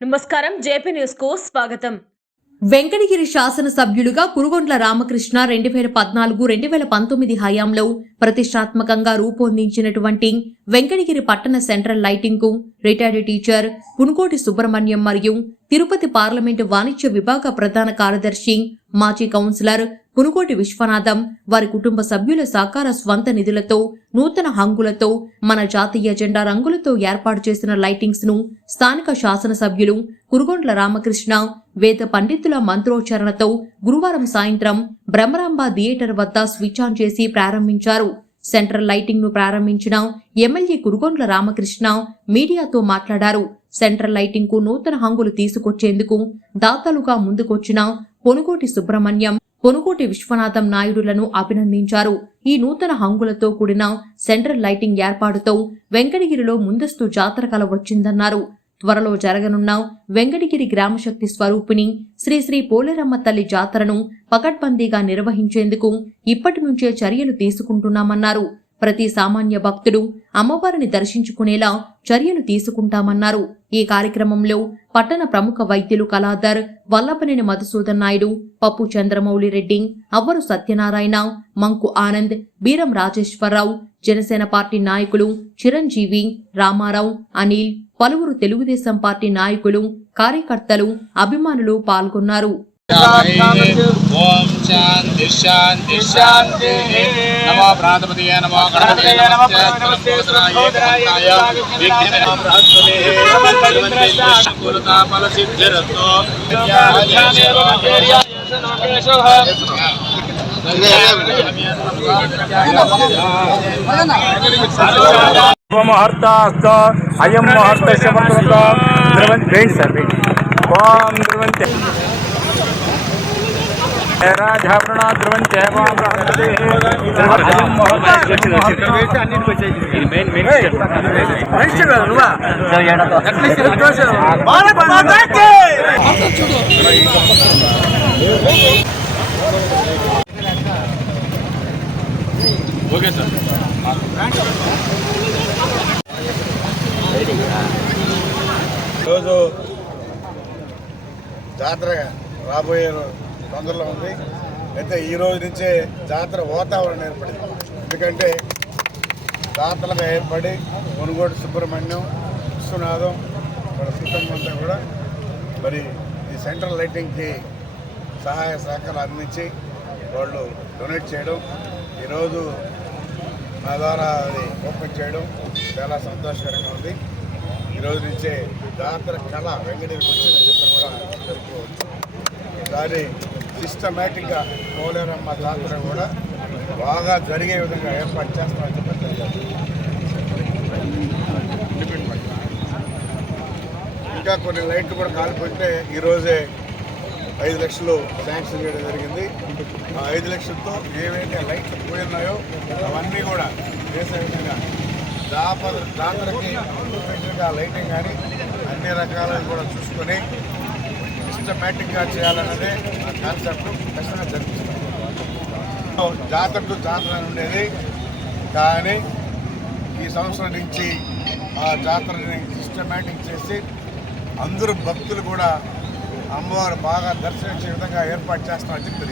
నమస్కారం జేపీ న్యూస్కు స్వాగతం. వెంకటగిరి శాసనసభ్యులుగా కురుగొండ్ల రామకృష్ణ రెండు వేల పద్నాలుగు రెండు వేల పంతొమ్మిది హయాంలో ప్రతిష్టాత్మకంగా రూపొందించినటువంటి వెంకటగిరి పట్టణ సెంట్రల్ లైటింగ్కు రిటైర్డ్ టీచర్ పునుకోటి సుబ్రహ్మణ్యం మరియు తిరుపతి పార్లమెంటు వాణిజ్య విభాగ ప్రధాన కార్యదర్శి మాజీ కౌన్సిలర్ పునుగోటి విశ్వనాథం వారి కుటుంబ సభ్యుల సాకార స్వంత నిధులతో నూతన హంగులతో మన జాతీయ జెండా రంగులతో ఏర్పాటు చేసిన లైటింగ్స్ను స్థానిక శాసనసభ్యులు కురుగొండ్ల రామకృష్ణ వేద పండితుల మంత్రోచ్చారణతో గురువారం సాయంత్రం బ్రహ్మరాంబ థియేటర్ వద్ద స్విచ్ ఆన్ చేసి ప్రారంభించారు. సెంట్రల్ లైటింగ్ను ప్రారంభించిన ఎమ్మెల్యే కురుగొండ్ల రామకృష్ణ మీడియాతో మాట్లాడారు. సెంట్రల్ లైటింగ్కు నూతన హంగులు తీసుకొచ్చేందుకు దాతలుగా ముందుకొచ్చిన పొనుగోటి సుబ్రహ్మణ్యం పొనుగోటి విశ్వనాథం నాయుడులను అభినందించారు. ఈ నూతన హంగులతో కూడిన సెంట్రల్ లైటింగ్ ఏర్పాటుతో వెంకటగిరిలో ముందస్తు జాతర కల వచ్చిందన్నారు. త్వరలో జరగనున్న వెంకటగిరి గ్రామశక్తి స్వరూపిణి శ్రీ శ్రీ పోలేరమ్మ తల్లి జాతరను పకడ్బందీగా నిర్వహించేందుకు ఇప్పటి నుంచే చర్యలు తీసుకుంటున్నామన్నారు. ప్రతి సామాన్య భక్తుడు అమ్మవారిని దర్శించుకునేలా చర్యలు తీసుకుంటామన్నారు. ఈ కార్యక్రమంలో పట్టణ ప్రముఖ వైద్యులు కళాధర్ వల్లభనేని మధుసూదన్ నాయుడు పప్పు చంద్రమౌళి రెడ్డి అవ్వరు సత్యనారాయణ మంకు ఆనంద్ బీరం రాజేశ్వరరావు జనసేన పార్టీ నాయకులు చిరంజీవి రామారావు అనిల్ పలువురు తెలుగుదేశం పార్టీ నాయకులు కార్యకర్తలు అభిమానులు పాల్గొన్నారు. ఓం శాంతి శాంతి శాంతి. నమో ప్రాతపతియ నమో గణపతియ సిద్ధిరతో ముహూర్తాస్త అయం ముహూర్త సార్ వేయండి ఓం అయం ఓకే సార్ ఈరోజు జాతర రాబోయే తొందరలో ఉంది. అయితే ఈ రోజు నుంచే జాతర వాతావరణం ఏర్పడింది. ఎందుకంటే జాతరగా ఏర్పడి కొనుగోడు సుబ్రహ్మణ్యం విశ్వనాథం ఇక్కడ కుటుంబం అంతా కూడా మరి ఈ సెంట్రల్ లైటింగ్కి సహాయ సహకారం అందించి వాళ్ళు డొనేట్ చేయడం ఈరోజు నా ద్వారా అది ఓపెన్ చేయడం చాలా సంతోషకరంగా ఉంది. ఈ రోజు నుంచే జాతర కళ వెంకటేశ్వర వచ్చిందని చెప్పి కూడా తెలుసుకోవచ్చు దాని సిస్టమేటిక్గా పోలేరమ్మ జాతర కూడా బాగా జరిగే విధంగా ఏర్పాటు చేస్తామని చెప్పి ఇంకా కొన్ని లైట్లు కూడా కాలిపోతే ఈరోజే ఐదు లక్షలు శాంక్షన్ చేయడం జరిగింది. ఆ ఐదు లక్షలతో ఏవైతే లైట్లు పోయినాయో అవన్నీ కూడా చేసే విధంగా జాతర జాతరకి లైటింగ్ కానీ అన్ని రకాలను కూడా చూసుకొని సిస్టమేటిక్గా చేయాలన్నదే ఆ కాన్సెప్ట్ ఖచ్చితంగా జరిపిస్తాం. జాతర జాతర ఉండేది. కానీ ఈ సంవత్సరం నుంచి ఆ జాతరని సిస్టమేటిక్ చేసి అందరూ భక్తులు కూడా అమ్మవారు బాగా దర్శించే విధంగా ఏర్పాటు చేస్తామని చెప్పి